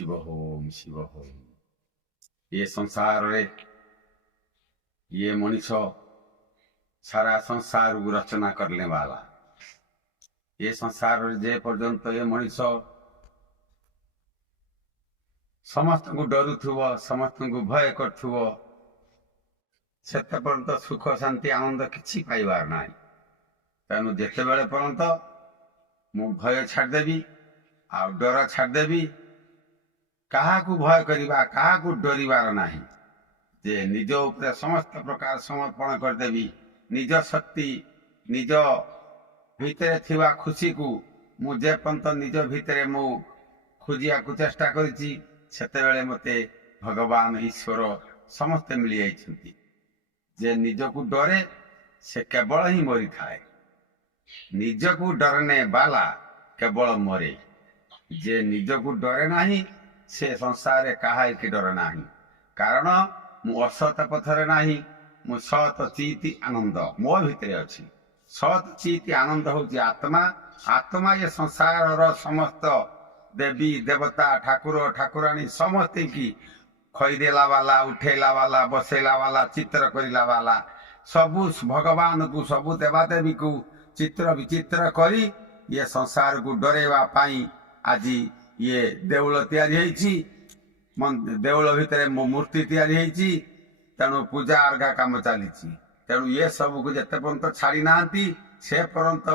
Shiv home ये संसार रे ये मनीष सारा संसार को रचना करने वाला ये संसार रे जे पर्यंत ये मनीष समस्त को डरुथुव समस्त को भय करुथुव सेते पर्यंत सुख शांति आनंद किछि पाइबार नाही। तेणु जेते बेले पर्यंत मु भय छाड़देवी आ डर छाड़देवी काहाकू भय करिबा काहाकू डरिबार नाही जे निज उपरे समस्त प्रकार समर्पण करदेवी निज शक्ति निज भितरे थिवा खुशी को मु जे पर्यंत निज भितरे मु खोजिया को चेष्टा करिछि सेते बेले मते भगवान ईश्वर समस्ते मिली जाइछन्ति। जे निज को डरे से केवल ही मरी थाए निज को डरने वाला केवल मरे जे निज को डरे नाही से संसार कहा कि डर नाही कारण मु असत पथरे नाही मु सत चीति आनंद मो भितरे अछि। सत चीति आनंद होची आत्मा आत्मा ये संसार समस्त देवी देवता ठाकुर ठाकुराणी समस्ते की खईदेला वाला उठेला वाला बसेला वाला चित्र करिला वाला सबु भगवान को सबु देवादेवी को चित्र विचित्र करी ये संसार को डरेवा पाई आज ये देउल तैयारी होईची देउल भितर मूर्ति तैयारी होईची तेणु पूजा अर्घा काम चलीची। तेणु ये सब को जते पर्यंत छाड़ी नांती से पर्यंत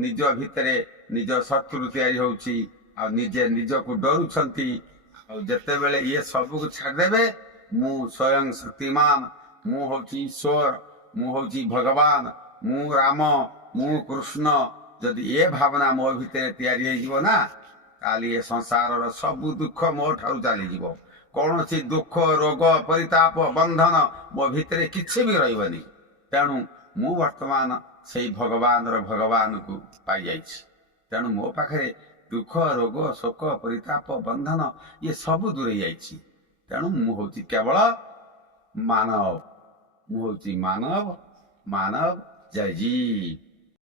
निज भितर निज शत्रु तैयारी होउची आ निजे निज को डरुछंती जिते बेले ये सब को छाड़देवे मु स्वयं शक्तिमान मु होची ईश्वर मु होची भगवान मु राम मु कृष्ण जदि ये भावना मो भितर तैयारी होइजिवो ना ताली ये संसार सबु दुख मो ठारू चली जीवो कौन सी दुख रोग परिताप बंधन मो भितर किछि भी रहिबनी। तेणु मु वर्तमान से भगवान को पाई जाइछि। तेणु मो पाखरे दुख रोग शोक परिताप बंधन ये सब दूरे जाइछि। तेणु मु होची केवल मानव मु होची मानव मानव जय जी।